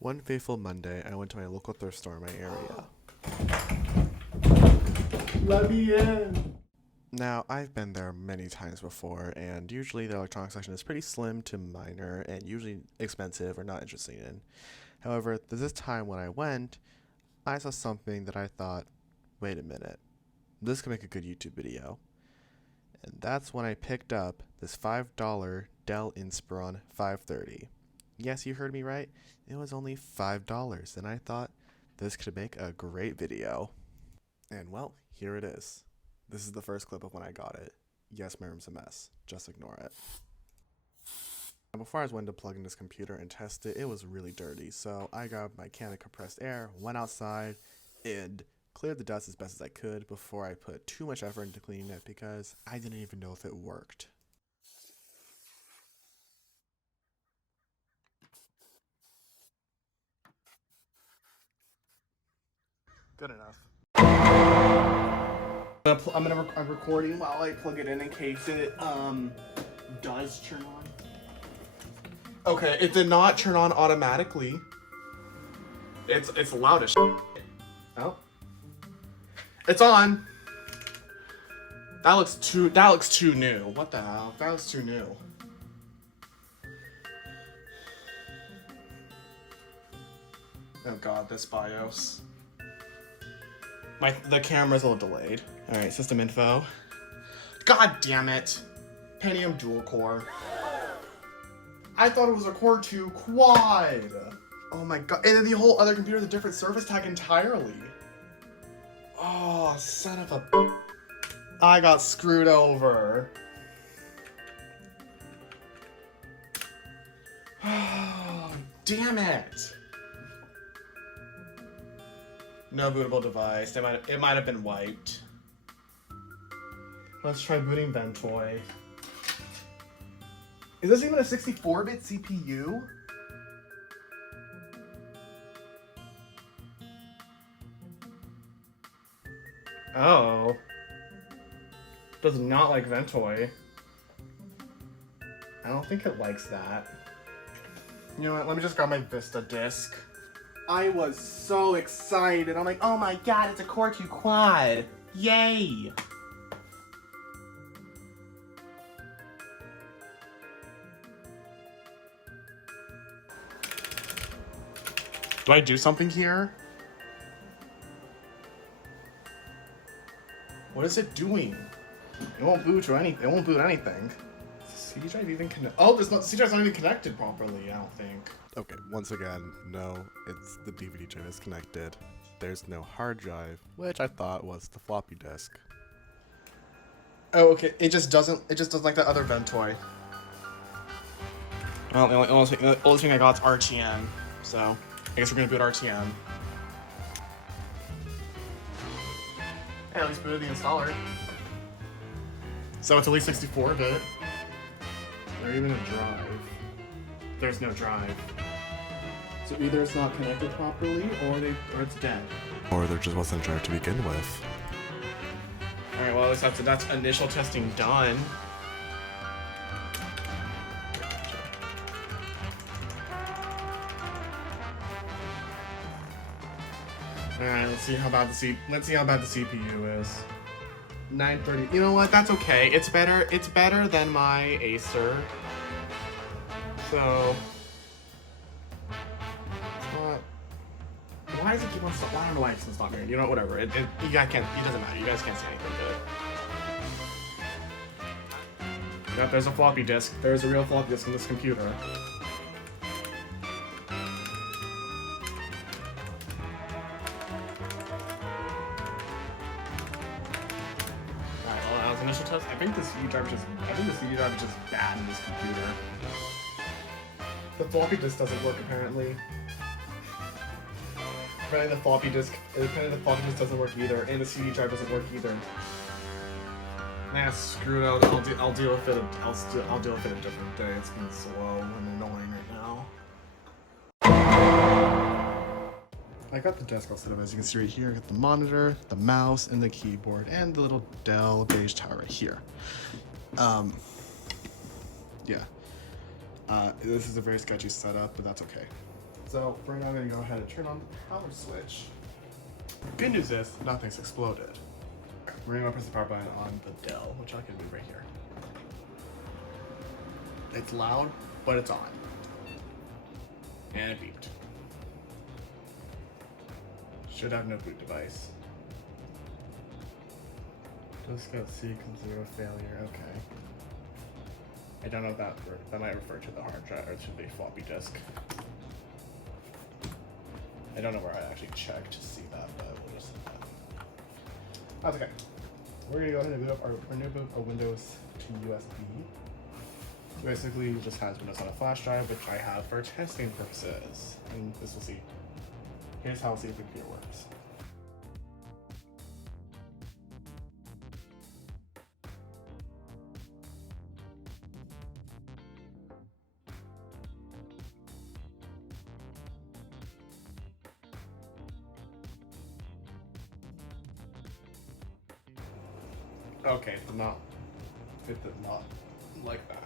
One fateful Monday, I went to my local thrift store in my area. Let me in. Now, I've been there many times before, and usually the electronics section is pretty slim to minor and usually expensive or not interesting in. However, this time when I went, I saw something that I thought, wait a minute, this could make a good YouTube video. And that's when I picked up this $5 Dell Inspiron 530. Yes, you heard me right. It was only $5, and I thought this could make a great video. And well, here it is. This is the first clip of when I got it. Yes, my room's a mess. Just ignore it. Now, before I went to plug in this computer and test it, it was really dirty. So I grabbed my can of compressed air, went outside, and cleared the dust as best as I could before I put too much effort into cleaning it because I didn't even know if it worked. Good enough. I'm recording while I plug it in case it does turn on. Okay, it did not turn on automatically. It's loud as shit. Oh. It's on. That looks too new. What the hell? That looks too new. Oh god, this BIOS. The camera's a little delayed. Alright, system info. God damn it! Pentium dual core. I thought it was a Core 2 quad! Oh my god, and then the whole other computer is a different surface tag entirely. Oh, son of a... I got screwed over. Oh, damn it! No bootable device. It might have been wiped. Let's try booting Ventoy. Is this even a 64-bit CPU? Oh. Does not like Ventoy. I don't think it likes that. You know what? Let me just grab my Vista disk. I was so excited. I'm like, oh my god, it's a Core 2 quad. Yay! Do I do something here? What is it doing? It won't boot or anything. It won't boot anything. Is the CD drive even connected? Oh, the CD drive's not even connected properly, I don't think. Okay, once again, no, it's the DVD drive is connected. There's no hard drive, which I thought was the floppy disk. Oh, okay. It just doesn't like that other Ventoy. Well, the only thing I got is RTM, so I guess we're gonna boot RTM. Hey, at least booted the installer. So it's at least 64-bit. Or even a drive. There's no drive. So either it's not connected properly, or it's dead. Or there just wasn't a drive to begin with. Alright, well, at least that's initial testing done. Alright, let's see how bad the CPU is. 930. You know what? That's okay. It's better than my Acer. So it's not. Why does it keep on stopping? I don't know why it's not mirrored. You know what? Whatever. You guys can't. It doesn't matter. You guys can't see anything to it. Yeah, there's a floppy disk. There's a real floppy disk in this computer. Initial test. I think the CD drive is just bad in this computer. The floppy disk doesn't work apparently. Apparently the floppy disk doesn't work either, and the CD drive doesn't work either. Nah, screw it. I'll deal with it. I'll deal with it a different day. It's been slow and annoying right now. I got the desk all set up, as you can see right here. I got the monitor, the mouse, and the keyboard, and the little Dell beige tower right here. Yeah. This is a very sketchy setup, but that's okay. So for now, I'm gonna go ahead and turn on the power switch. Good news is nothing's exploded. We're gonna press the power button on the Dell, which I can do right here. It's loud, but it's on. And it beeped. Should have no boot device. Just got C zero failure. Okay. I don't know if that might refer to the hard drive or to the floppy disk. I don't know where I actually checked to see that, but we'll just. That's okay. We're gonna go ahead and boot up our Windows to USB. Basically, it just has Windows on a flash drive, which I have for testing purposes. And this will see. Here's how the computer works. Okay, it did not like that.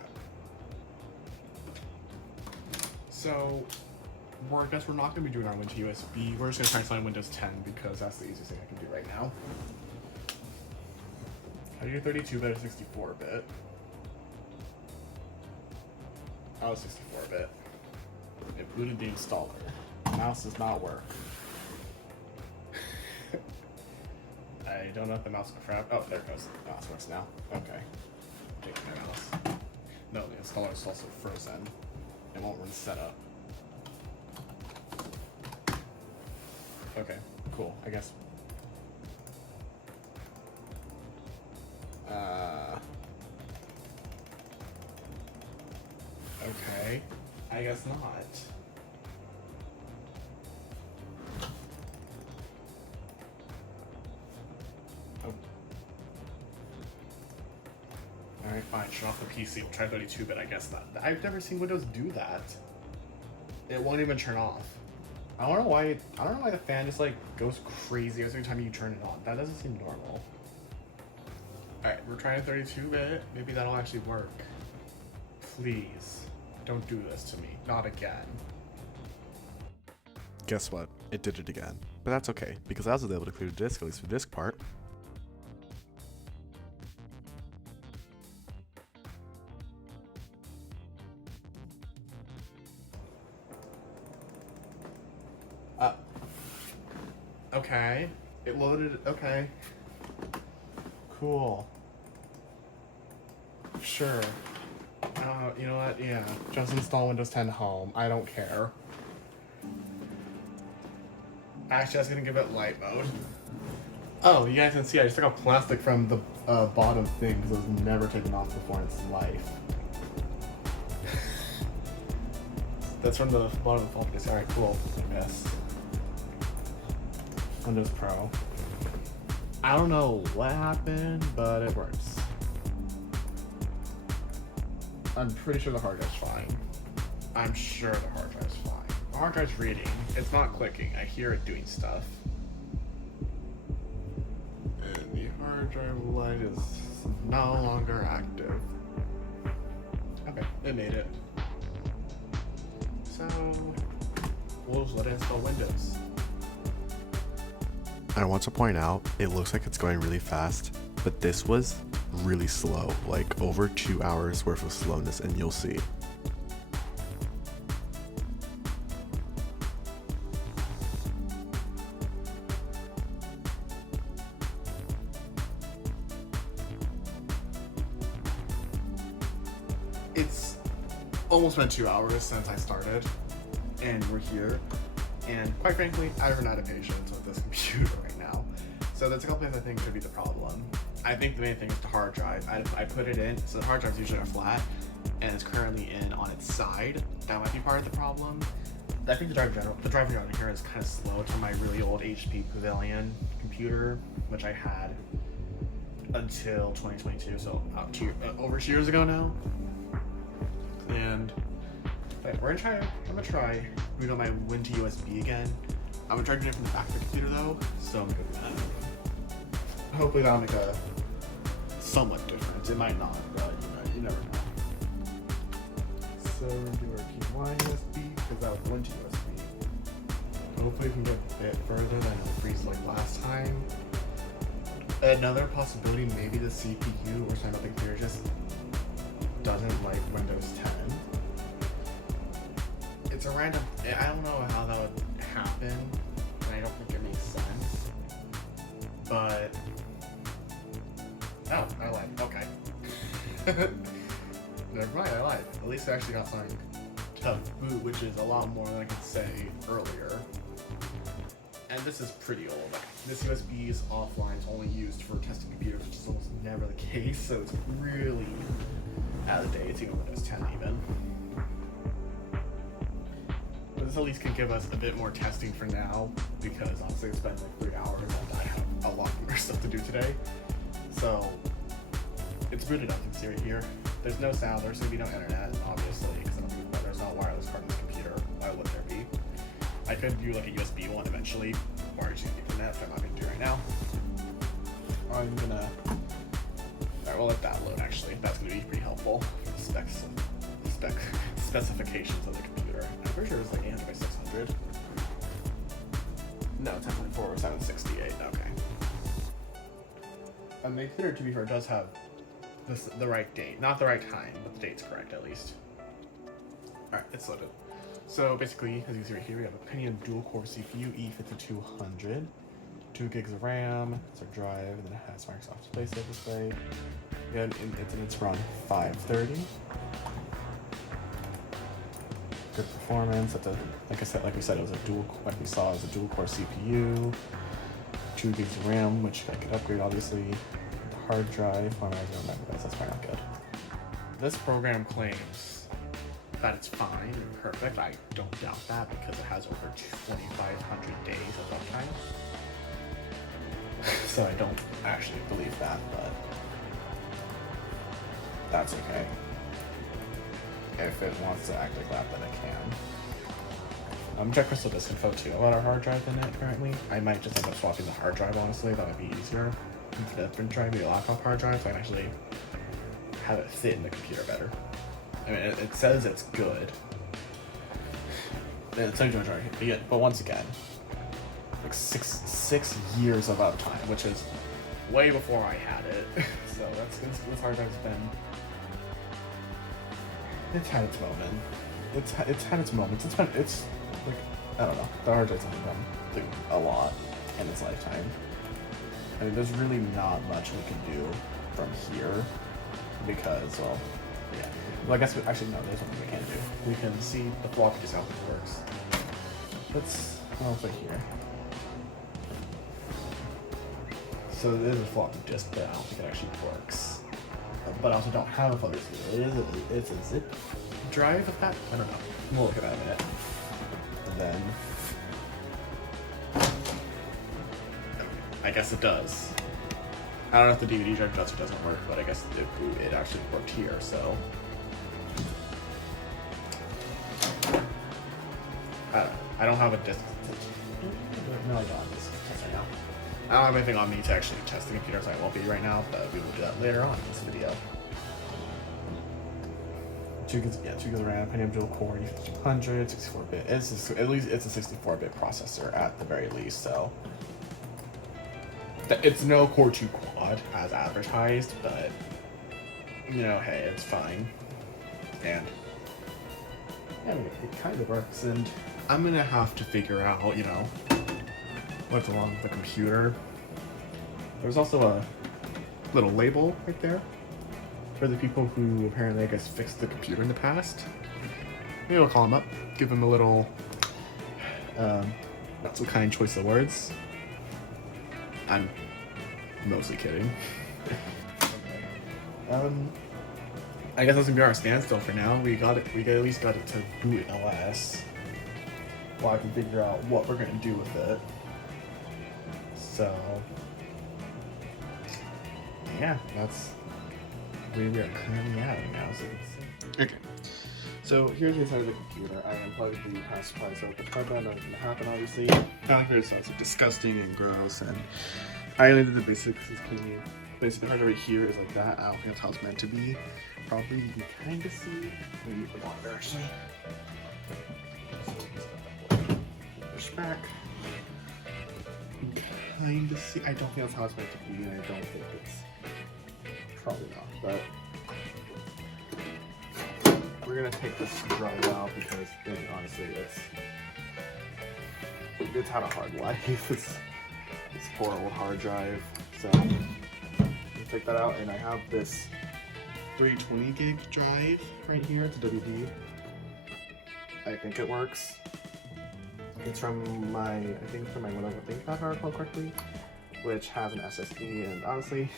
So, I guess we're not going to be doing our Windows USB. We're just going to try and find Windows 10 because that's the easiest thing I can do right now. How do you do 32-bit or 64-bit? I was 64-bit. It booted the installer. Mouse does not work. I don't know if the mouse will crap. Oh, there it goes. The mouse works now. Okay. Taking my mouse. No, the installer is also frozen. It won't run setup. Okay, cool. I guess. Okay. I guess not. Oh. Alright, fine. Shut off the PC. We'll try 32-bit. I guess not. I've never seen Windows do that. It won't even turn off. I don't know why the fan just like goes crazy every time you turn it on. That doesn't seem normal. Alright, we're trying 32-bit. Maybe that'll actually work. Please, don't do this to me. Not again. Guess what? It did it again. But that's okay, because I was able to clear the disk, at least for the disk part. Okay. It loaded. Okay. Cool. Sure. You know what? Yeah. Just install Windows 10 Home. I don't care. Actually, I was gonna give it light mode. Oh, you guys can see I just took out plastic from the bottom thing because it was never taken off before in its life. That's from the bottom of the phone. Alright, cool. Yes. Windows Pro. I don't know what happened, but it works. I'm pretty sure the hard drive's fine. I'm sure the hard drive's fine. The hard drive's reading. It's not clicking. I hear it doing stuff. And the hard drive light is no longer active. Okay, it made it. So, we'll just let it install Windows. I want to point out, it looks like it's going really fast, but this was really slow, like over 2 hours worth of slowness, and you'll see. It's almost been 2 hours since I started, and we're here. And quite frankly, I run out of patience with this computer right now. So there's a couple things I think could be the problem. I think the main thing is the hard drive. I put it in, so the hard drives usually are flat, and it's currently in on its side. That might be part of the problem. I think the drive in here is kind of slow to my really old HP Pavilion computer, which I had until 2022, so over 2 years ago now. And I'm gonna try boot on my Win to USB again. I'm gonna try doing it from the back of the computer though, so I'm good with that. Hopefully that'll make a somewhat difference. It might not, but you never know. So we're gonna do our P1 USB because that was Win to USB. hopefully we can get a bit further than it freezed like last time. Another possibility, maybe the CPU or something up here just doesn't like Windows 10. It's a random. I don't know how that would happen, and I don't think it makes sense. But oh, I lied. Okay. Never mind, I lied. At least I actually got something to boot, which is a lot more than I could say earlier. And this is pretty old. This USB is offline. It's only used for testing computers, which is almost never the case. So it's really out of date. It's even Windows 10 even. But this at least can give us a bit more testing for now, because honestly it's been like 3 hours and I have a lot more stuff to do today. So it's booted up, you can see right here. There's no sound, there's going to be no internet, obviously, because there's not a wireless card in this computer. Why would there be? I could do like a USB one eventually, or just use Ethernet, which I'm not going to do right now. I'm going to... Alright, we'll let that load actually. That's going to be pretty helpful for the specifications of the computer. I'm pretty sure it's like 800 by 600. No, 10.4 or 768, okay. And the computer, to be fair, does have the right date. Not the right time, but the date's correct at least. Alright, it's loaded. So basically, as you can see right here, we have a Pentium dual-core CPU, E5200, 2 gigs of RAM, it's our drive, and then it has Microsoft Display Safe Display. And it's around 530. Good performance. Like we said, it was a dual-core CPU, 2 gigs of RAM, which I could upgrade obviously. The hard drive, I don't remember this. That's probably not good. This program claims that it's fine and perfect. I don't doubt that because it has over 2,500 days of uptime. So I don't actually believe that, but that's okay. If it wants to act like that, then it can. Check Crystal Disk info too about our hard drive in it currently. I might just end up swapping the hard drive, honestly. That would be easier. Instead of trying to be a laptop hard drive, so I can actually have it fit in the computer better. I mean, it says it's good. It's but once again, like six years of uptime, which is way before I had it. So this hard drive's been. It's had its moment. It's had its moments. It's like, I don't know. The hard drive's only done a lot in its lifetime. I mean, there's really not much we can do from here because, well, yeah. Well, I guess there's something we can do. We can see the floppy disk how it works. Let's right here. So there's a floppy disk, but I don't think it actually works. But I also don't have a floppy disk. It's a zip drive of that? I don't know. We'll look at that in a minute. And then I guess it does. I don't know if the DVD drive does or doesn't work, but I guess it actually worked here, so. I don't know. I don't have a disk. No, I don't have this test right now. I don't have anything on me to actually test the computer, so I won't be right now, but we will do that later on in this video. 2 gigs of RAM, Pentium dual core, E5200, 64-bit. At least it's a 64-bit processor at the very least, so. It's no Core 2 quad as advertised, but you know, hey, it's fine. And yeah, I mean, it kind of works, and I'm gonna have to figure out, you know, what's wrong with the computer. There's also a little label right there for the people who apparently, I guess, fixed the computer in the past. Maybe I'll call them up, give them a little, not so kind choice of words. I'm mostly kidding. I guess that's gonna be our standstill for now. We at least got it to boot in OS. While I can figure out what we're gonna do with it. So yeah, that's where we are currently at right now. So okay. So here's the inside of the computer. I unplugged the power supply, so the power button is gonna happen obviously. Down here it's also disgusting and gross, and I only did the basics. Basically, the hard drive right here is like that. I don't think that's how it's meant to be. Probably you can kind of see. Maybe the monitor actually. There's pushback. You kind of see. I don't think that's how it's meant to be, and I don't think it's probably not. But we're gonna take this drive out because, honestly, it's had a hard life. It's poor old hard drive. So take that out, and I have this 320 gig drive right here. It's a WD. I think it works. It's from my Windows ThinkPad, if I recall correctly, which has an SSD. And honestly,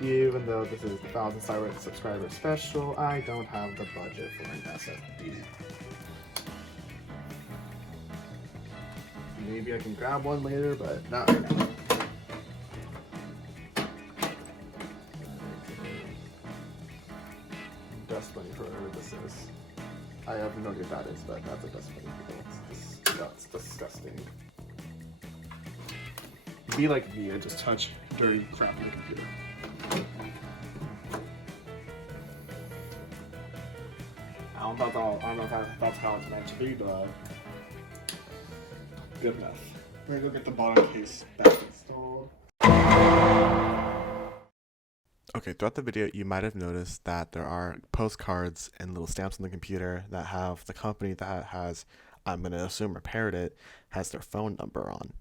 even though this is the 1,000 subscriber special, I don't have the budget for an SSD. Maybe I can grab one later, but not right now. Dust bunny for whatever this is. I have no idea what that is, but that's a dust bunny. That's disgusting. Be like me and just touch dirty crap on the computer. I don't know if that's how it's meant to be, but good enough. We're gonna go get the bottom case back installed. Okay, throughout the video, you might have noticed that there are postcards and little stamps on the computer that have the company that has, I'm going to assume, repaired it, has their phone number on.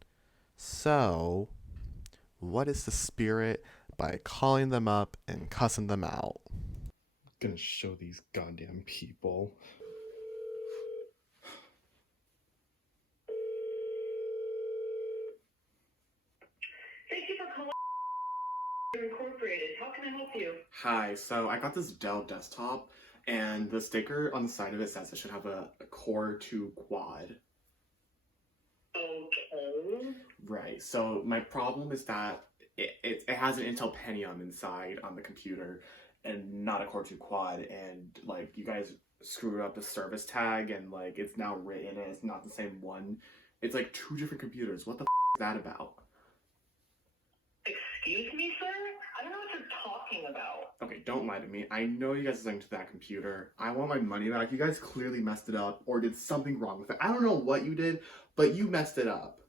So, what is the spirit by calling them up and cussing them out? I'm gonna show these goddamn people. Thank you for calling Incorporated. How can I help you? Hi, so I got this Dell desktop, and the sticker on the side of it says it should have a Core 2 quad. Okay. Right, so my problem is that it has an Intel Pentium inside on the computer and not a Core 2 quad, and like you guys screwed up the service tag and like it's now written and it's not the same one. It's like two different computers. What the is that about? Excuse me, sir? I don't know what you're talking about. Okay, don't lie to me. I know you guys linked to that computer. I want my money back. You guys clearly messed it up or did something wrong with it. I don't know what you did, but you messed it up.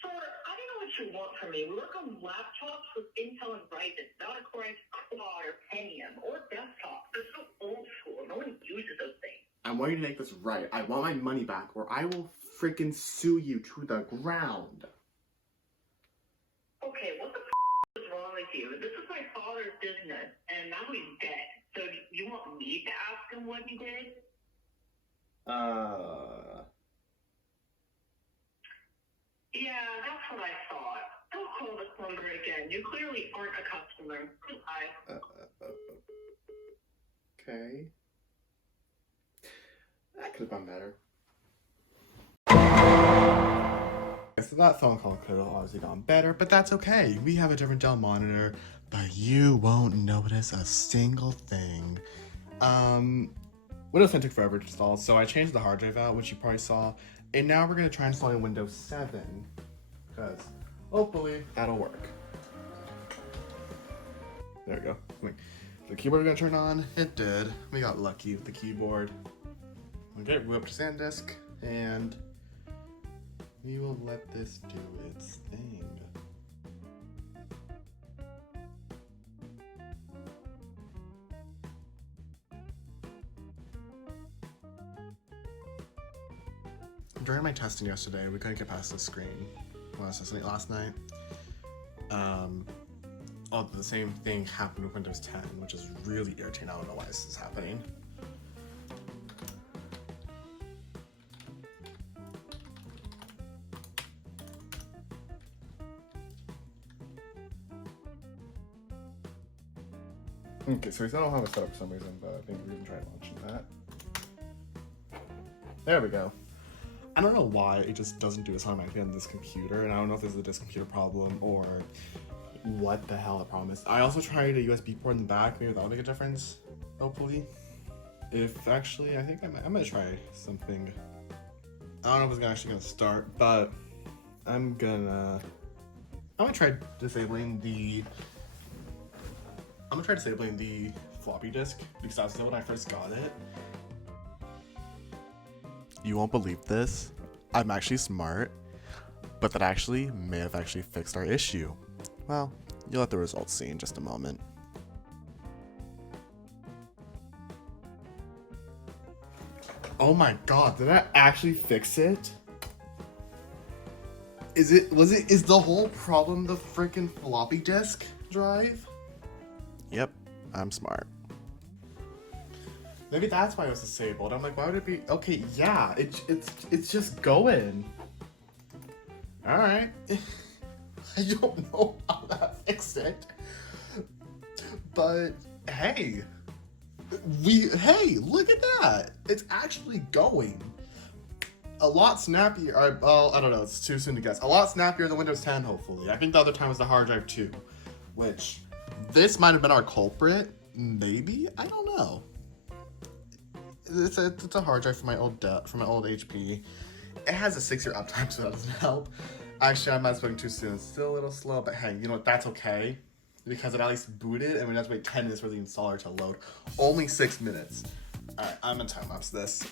Sir, I don't know what you want from me. We work on laptops with Intel and Ryzen, not a Core Quad or Pentium or desktop. They're so old school. No one uses those things. I want you to make this right. I want my money back or I will freaking sue you to the ground. Okay, what the is wrong with you? This is my father's business, and now he's dead. So you want me to ask him what he did? Yeah, that's what I thought. Don't call this number again. You clearly aren't a customer. Goodbye. Okay. That could have gone better. So that phone call could have obviously gone better, but that's okay. We have a different Dell monitor, but you won't notice a single thing. Windows 10 took forever to install, so I changed the hard drive out, which you probably saw, and now we're gonna try installing Windows 7, because hopefully that'll work. There we go. The keyboard gonna turn on. It did. We got lucky with the keyboard. Okay, we up to SanDisk, and we will let this do its thing. During my testing yesterday, we couldn't get past the screen when I was testing it last night. The same thing happened with Windows 10, which is really irritating. I don't know why this is happening. Okay, so we still don't have a setup for some reason, but I think we can try launching that. There we go. I don't know why it just doesn't do this automatically on this computer, and I don't know if this is a disk computer problem or what the hell the problem is. I also tried a USB port in the back. Maybe that'll make a difference, hopefully. If actually, I think I'm gonna try something. I don't know if it's actually gonna start, but I'm gonna try disabling the floppy disk because that's when I first got it. You won't believe this. I'm actually smart, but that actually may have actually fixed our issue. Well, you'll let the results see in just a moment. Oh my god, did that actually fix it? Is the whole problem the freaking floppy disk drive? Yep, I'm smart. Maybe that's why it was disabled. I'm like, why would it be? Okay, yeah, it's just going. All right. I don't know how that fixed it, but hey, look at that. It's actually going. A lot snappier. Well, I don't know. It's too soon to guess. A lot snappier than Windows 10, hopefully. I think the other time was the hard drive 2, which this might have been our culprit. Maybe, I don't know. It's a hard drive from my old HP. It has a 6-year uptime, so that doesn't help. Actually, I might have spoken too soon. It's still a little slow, but hey, you know what? That's okay, because it at least booted, and we have to wait 10 minutes for the installer to load. Only 6 minutes. All right, I'm gonna time lapse this.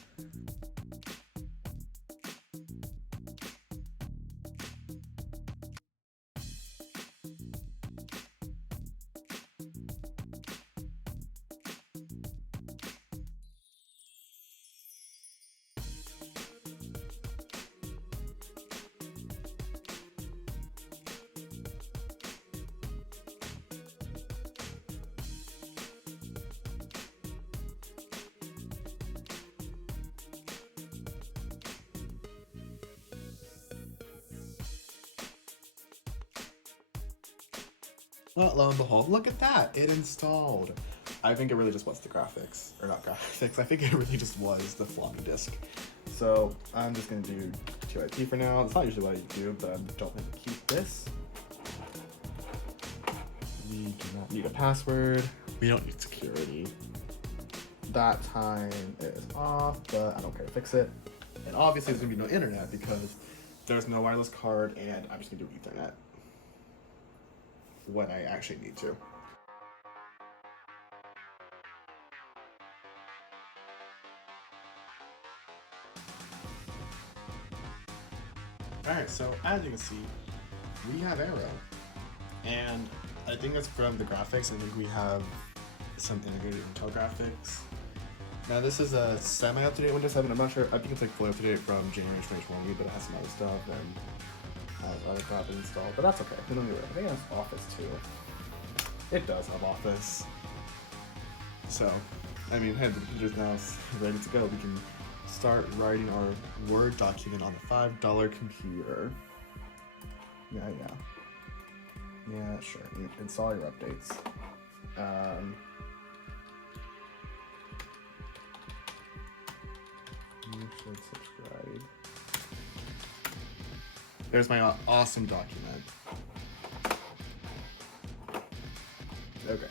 Well, lo and behold, look at that. It installed. I think it really just was the graphics. Or not graphics. I think it really just was the floppy disk. So I'm just going to do QIP for now. It's not usually what I do, but I don't want to keep this. We do not need a password. We don't need security. That time is off, but I don't care to fix it. And obviously there's going to be no internet because there's no wireless card, and I'm just going to do Ethernet when I actually need to. Alright, so as you can see, we have Arrow. And I think that's from the graphics. I think we have some integrated Intel graphics. Now this is a semi-up-to-date Windows 7. I'm not sure. I think it's like fully up-to-date from January 2020, but it has some other stuff and has other crap installed. But that's okay. We don't need it. I think it has Office too. It does have Office. So, I mean, hey, the computer's now ready to go. We can start writing our Word document on the $5 computer. Yeah. Yeah, sure. You install your updates. You should subscribe. There's my awesome document. Okay.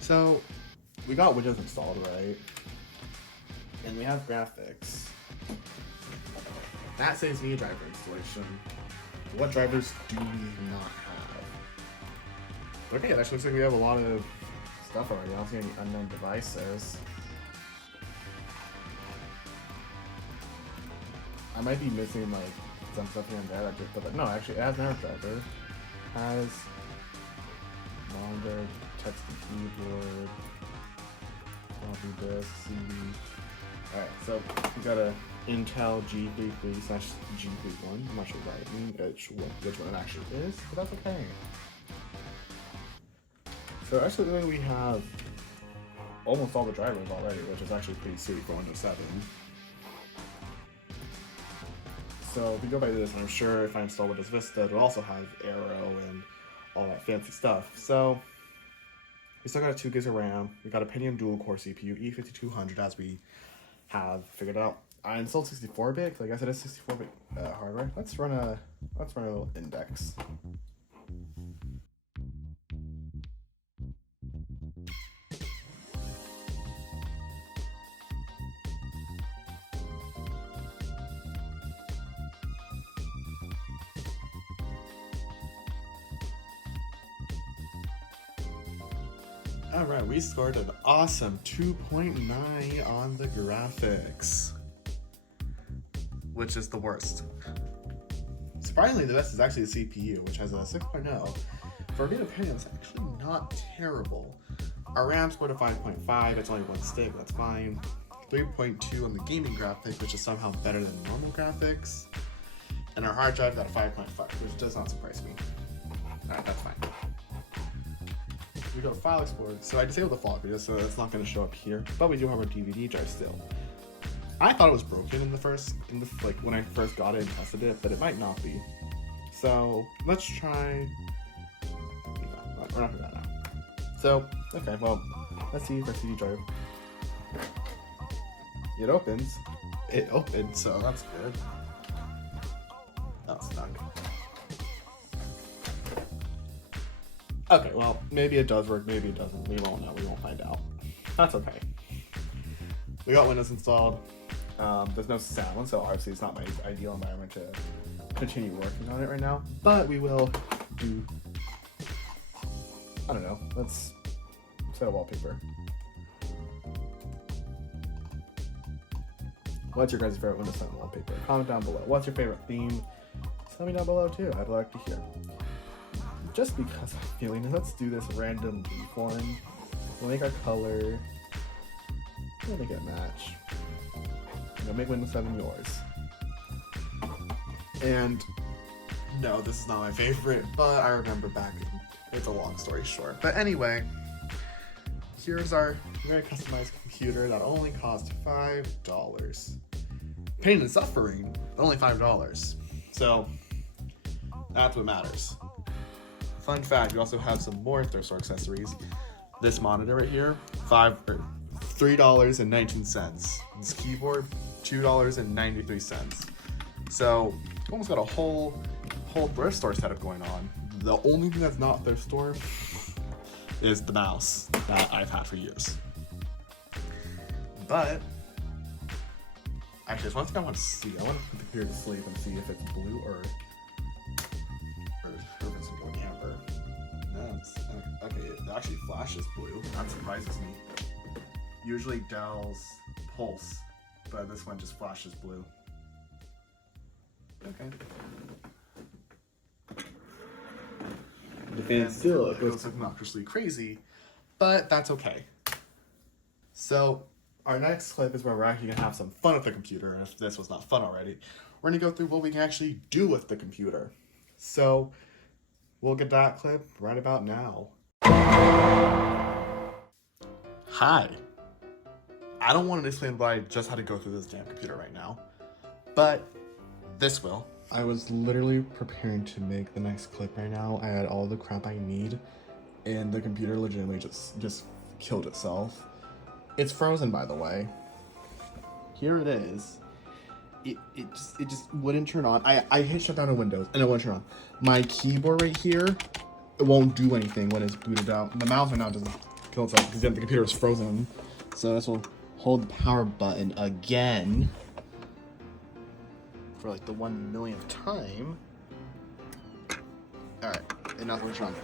So, we got Windows installed, right? And we have graphics. That saves me a driver installation. What drivers do we not have? Okay, it actually looks like we have a lot of stuff already. I don't see any unknown devices. I might be missing like some stuff here and there. Like, but no, actually, it has an driver. Has longer text to keyboard, floppy disk, CD. Alright, so we got a Intel G33/G31. I'm not sure what it means, which one it actually is, but that's okay. So actually we have almost all the drivers already, which is actually pretty sweet for Windows 7. So if we go back to this, I'm sure if I install Windows Vista, it'll also have Arrow and all that fancy stuff. So we still got 2 gigs of RAM. We got a Pentium dual-core CPU, E5200, as we have figured out. I installed 64-bit because I guess it is 64-bit hardware. Let's run a little index. Alright, we scored an awesome 2.9 on the graphics. which is the worst. Surprisingly, the best is actually the CPU, which has a 6.0. For me, opinion, it's actually not terrible. Our RAM's scored to 5.5, it's only one stick, that's fine. 3.2 on the gaming graphic, which is somehow better than normal graphics. And our hard drive got a 5.5, which does not surprise me. Alright, that's fine. We go to File Explorer. So I disabled the floppy disk, so it's not going to show up here. But we do have our DVD drive still. I thought it was broken when I first got it and tested it, but it might not be. So let's try. No, we're not doing that now. So okay, well, let's see if our CD drive. It opens. It opened, so that's good. Oh, it's stuck. Okay, well, maybe it does work, maybe it doesn't. We won't know. We won't find out. That's okay. We got Windows installed. There's no sound, so obviously it's not my ideal environment to continue working on it right now. But we will do. I don't know. Let's set a wallpaper. What's your guys' favorite Windows 7 wallpaper? Comment down below. What's your favorite theme? Tell me down below too. I'd like to hear. Just because I'm feeling it, let's do this random leaf one. We'll make our color. We'll make it match. We'll make Windows 7 yours. And no, this is not my favorite, but I remember back. It's a long story short. But anyway, here's our very customized computer that only cost $5. Pain and suffering, but only $5. So that's what matters. Fun fact, we also have some more thrift store accessories. This monitor right here, $3.19. This keyboard, $2.93. So almost got a whole thrift store setup going on. The only thing that's not thrift store is the mouse that I've had for years. But actually, there's one thing I want to see. I want to put the computer to sleep and see if it's blue or if it's going amber. No, it's okay. It actually flashes blue. That surprises me. Usually Dell's pulse, but this one just flashes blue. Okay. The fan still goes obnoxiously crazy, but that's okay. So our next clip is where we're actually gonna have some fun with the computer. And if this was not fun already, we're gonna go through what we can actually do with the computer. So we'll get that clip right about now. Hi. I don't want to explain why I just had to go through this damn computer right now, but this will. I was literally preparing to make the next clip right now. I had all the crap I need, and the computer legitimately just killed itself. It's frozen, by the way. Here it is. It just wouldn't turn on. I hit shut down on Windows, and it wouldn't turn on. My keyboard right here, it won't do anything when it's booted out. The mouse right now doesn't kill itself because the computer is frozen. So this will hold the power button again. For like the 1 millionth time. Alright, and now we're on.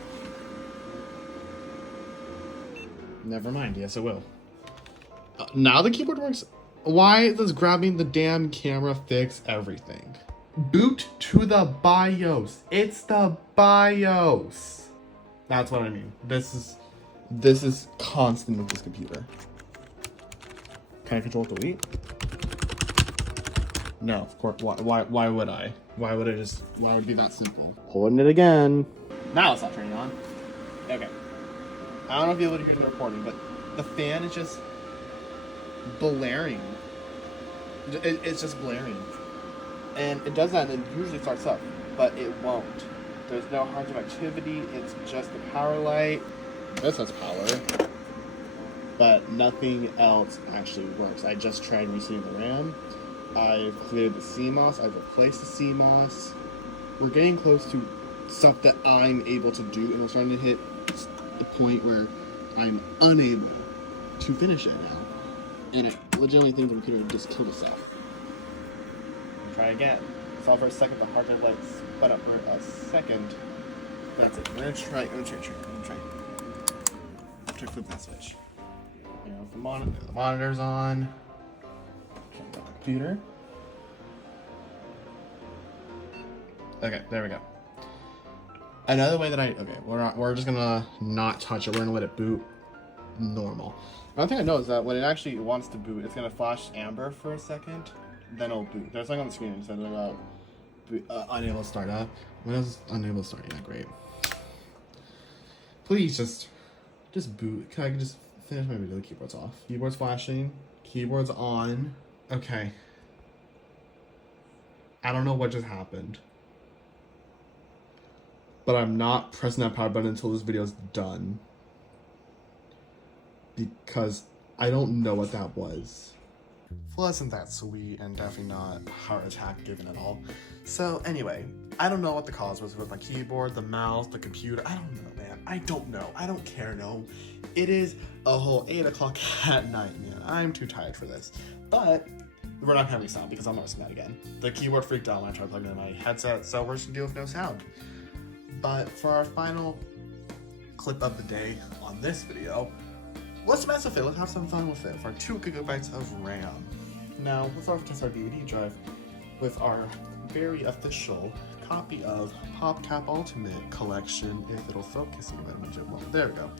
Never mind, yes it will. Now the keyboard works. Why does grabbing the damn camera fix everything? Boot to the BIOS. It's the BIOS. That's what I mean. This is constant with this computer. Can I control delete? No, of course. Why would I? Why would it be that simple? Holding it again. Now it's not turning on. Okay. I don't know if you'll be able to hear the recording, but the fan is just blaring. It's just blaring. And it does that and it usually starts up, but it won't. There's no hard drive activity, it's just the power light. This has power. But nothing else actually works. I just tried resetting the RAM. I've cleared the CMOS, I've replaced the CMOS. We're getting close to stuff that I'm able to do, and we're starting to hit the point where I'm unable to finish it now. And I legitimately think the computer just killed itself. Try again. Saw for a second the hard drive light spun up for a second. That's it. I'm gonna try. Try flip that switch. You know, the monitor's on. Computer. Okay, there we go. Another way that we're just gonna not touch it. We're gonna let it boot normal. One thing I know is that when it actually wants to boot, it's gonna flash amber for a second, then it'll boot. There's something on the screen that says about unable to start up. When is unable to start? Yeah, great. Please just boot. Can I just finish my video? The keyboard's off. Keyboard's flashing. Keyboard's on. Okay. I don't know what just happened, but I'm not pressing that power button until this video's done, because I don't know what that was. Well, isn't that sweet, and definitely not heart attack given at all. So anyway, I don't know what the cause was with my keyboard, the mouse, the computer. I don't know, man. I don't know. I don't care, no. It is a whole 8 o'clock at night, man. I'm too tired for this. But we're not having sound because I'm not listening to that again. The keyboard freaked out when I tried plugging in my headset, so we're just gonna deal with no sound. But for our final clip of the day on this video, let's mess with it. Let's have some fun with it for 2 gigabytes of RAM. Now, let's start to test our DVD drive with our very official copy of PopCap Ultimate Collection, if it'll focus even. Well, there we go.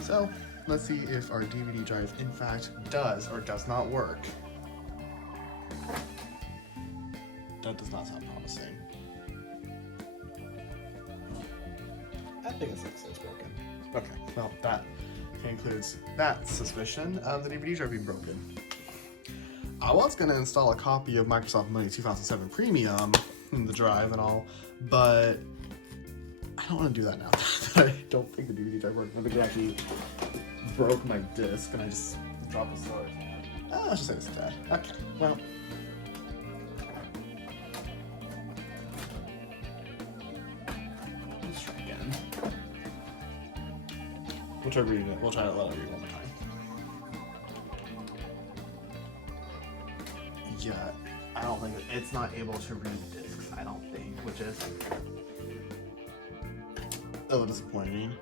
So, let's see if our DVD drive in fact does or does not work. That does not sound promising. I think it's broken. Okay, well, that concludes that suspicion of the DVD drive being broken. I was going to install a copy of Microsoft Money 2007 Premium in the drive and all, but I don't want to do that now. I don't think the DVD drive worked. I think it actually broke my disc and I just dropped the storage. Let's just say it's dead. Okay, well. Let's try again. We'll try reading it. We'll try to let it read one more time. Yeah, I don't think it's not able to read discs, I don't think, which is a little disappointing.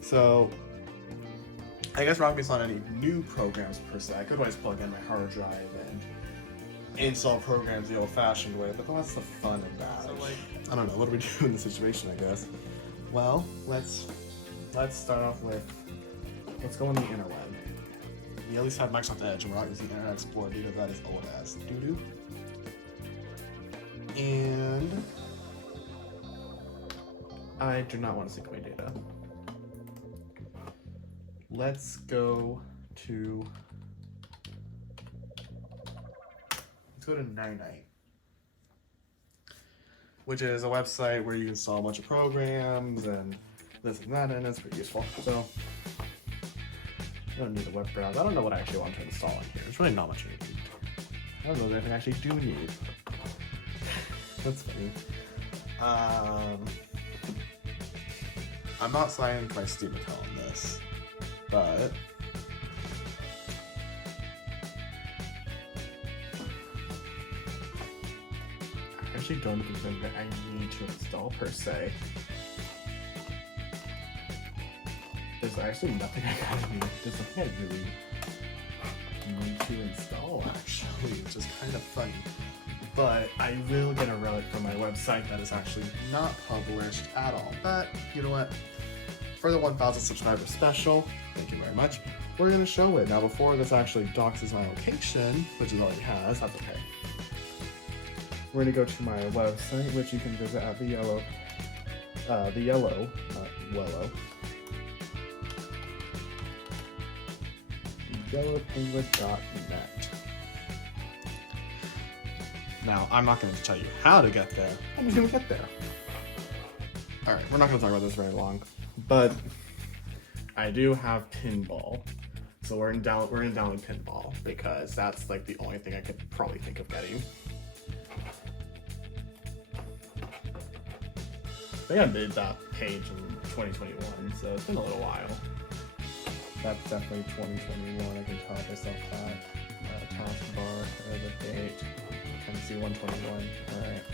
So, I guess Rockbeat's not any new programs per se. I could always plug in my hard drive and install programs the old-fashioned way, but what's the fun of that? So, I don't know, what do we do in this situation, I guess? Well, let's start off with, let's go on the interweb. We at least have Microsoft Edge, and we're not using Internet Explorer because that is old as doo-doo. And I do not want to sync away data. Let's go to Night, which is a website where you can install a bunch of programs and this and that, and it's pretty useful. So I don't need a web browser. I don't know what I actually want to install on here. There's really not much I need. I don't know if I actually do need. That's funny. I'm not signing into my Steam account on this, but I actually don't think it's something that I need to install per se. There's actually nothing I gotta need. There's nothing I really need to install, actually, which is kind of funny. But I will get a relic from my website that is actually not published at all. But you know what? For the 1,000 subscriber special, thank you very much, we're gonna show it. Now before this actually doxes my location, which it already has, that's okay. We're gonna go to my website, which you can visit at yellowpenguin.net. Now, I'm not going to tell you how to get there. I'm just going to get there. Alright, we're not going to talk about this very long. But I do have pinball. So we're going to download pinball because that's like the only thing I could probably think of getting. I think I made that page in 2021, so it's been a little while. That's definitely 2021, I can tell myself that. Taskbar, the date, kind of see 121, alright.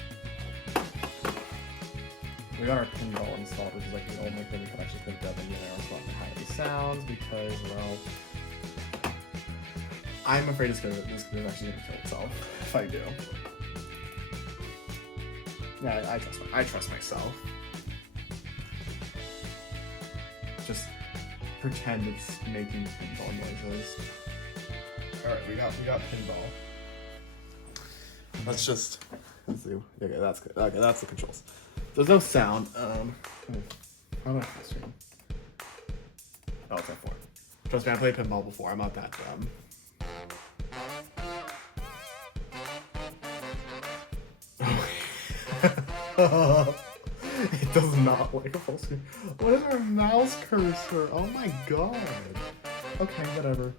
We got our pinball installed, which is like the only thing we can actually think of in there. It's not how it sounds because, well, I'm afraid this is actually going to kill itself if I do. Yeah, I trust myself. Just pretend it's making pinball noises. All right, we got pinball. Let's see. Okay, that's good. Okay, that's the controls. There's no sound. How do I full screen? Oh, it's F4. Trust me, I played pinball before. I'm not that dumb. It does not like a full screen. What is our mouse cursor? Oh my god. Okay, whatever.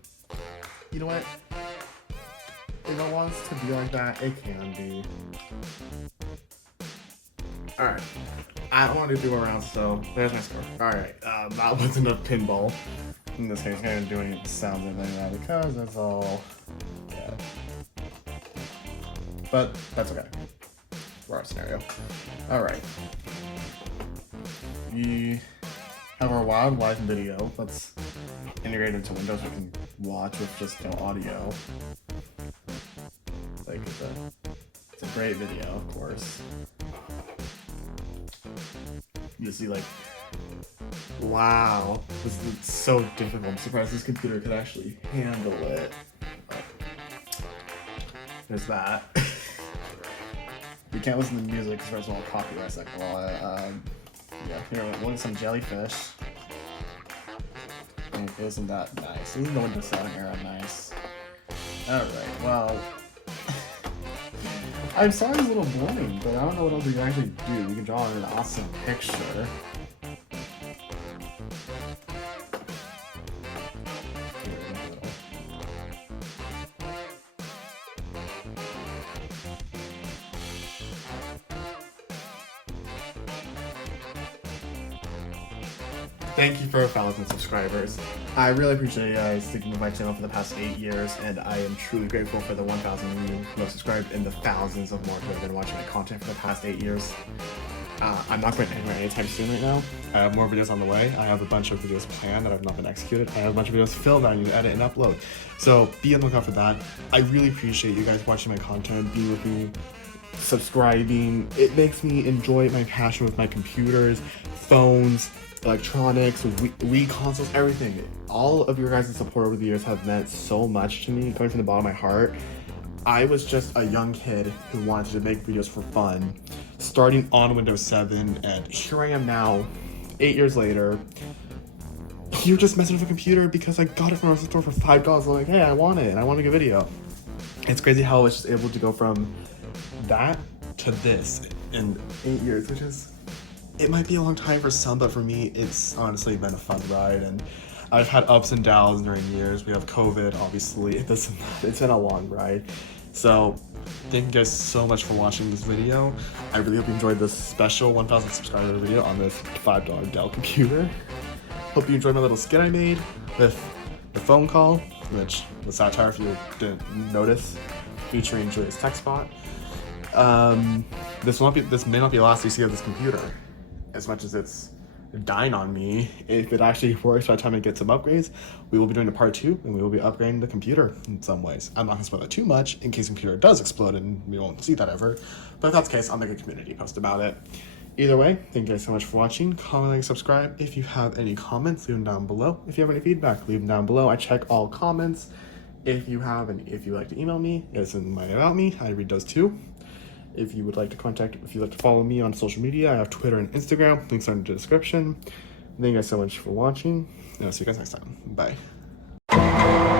You know what? If it wants to be like that, it can be. Alright. I don't want to do a round, so there's my score. Alright, that wasn't a pinball. In this case, I am doing sounds and like that because that's all. Yeah. But that's okay. For our scenario. Alright. We have our Wild Life video. Let's integrate into Windows. We can watch with just no audio. Like, it's a great video, of course. You see, like, wow, this is so difficult. I'm surprised this computer could actually handle it. But there's that. You can't listen to music because first of all, copyright. Second of all, yeah, here, look at some jellyfish. And isn't that nice? Isn't the Windows 7 era nice? Alright, well, I'm sorry it's a little boring, but I don't know what else we can actually do. We can draw an awesome picture. Thank you for 1,000 subscribers. I really appreciate you guys sticking with my channel for the past 8 years, and I am truly grateful for the 1,000 of you who have subscribed and the thousands of more who have been watching my content for the past 8 years. I'm not going anywhere anytime soon right now. I have more videos on the way. I have a bunch of videos planned that have not been executed. I have a bunch of videos filmed that I need to edit and upload. So be on the lookout for that. I really appreciate you guys watching my content, being with me, subscribing. It makes me enjoy my passion with my computers, phones, electronics, Wii consoles, everything. All of your guys' support over the years have meant so much to me, coming from the bottom of my heart. I was just a young kid who wanted to make videos for fun, starting on Windows 7, and here I am now, 8 years later. You're just messing with a computer because I got it from a store for $5. I'm like, hey, I want it, and I want to make a video. It's crazy how I was just able to go from that to this in 8 years, which is, it might be a long time for some, but for me, it's honestly been a fun ride, and I've had ups and downs during years. We have COVID, obviously. It's been a long ride. So, thank you guys so much for watching this video. I really hope you enjoyed this special 1,000 subscriber video on this $5 Dell computer. Hope you enjoyed my little skit I made with the phone call, which was satire if you didn't notice, featuring Julia's TechSpot. This may not be the last you see of this computer. As much as it's dying on me, if it actually works by the time I get some upgrades, we will be doing a part 2 and we will be upgrading the computer in some ways. I'm not gonna spoil it too much in case the computer does explode and we won't see that ever, but if that's the case, I'll make a community post about it. Either way, thank you guys so much for watching. Comment, like, subscribe. If you have any comments, leave them down below. If you have any feedback, leave them down below. I check all comments. If you like to email me, it's in my About Me. I read those too. If you would like to follow me on social media, I have Twitter and Instagram. Links are in the description. Thank you guys so much for watching, and I'll see you guys next time. Bye.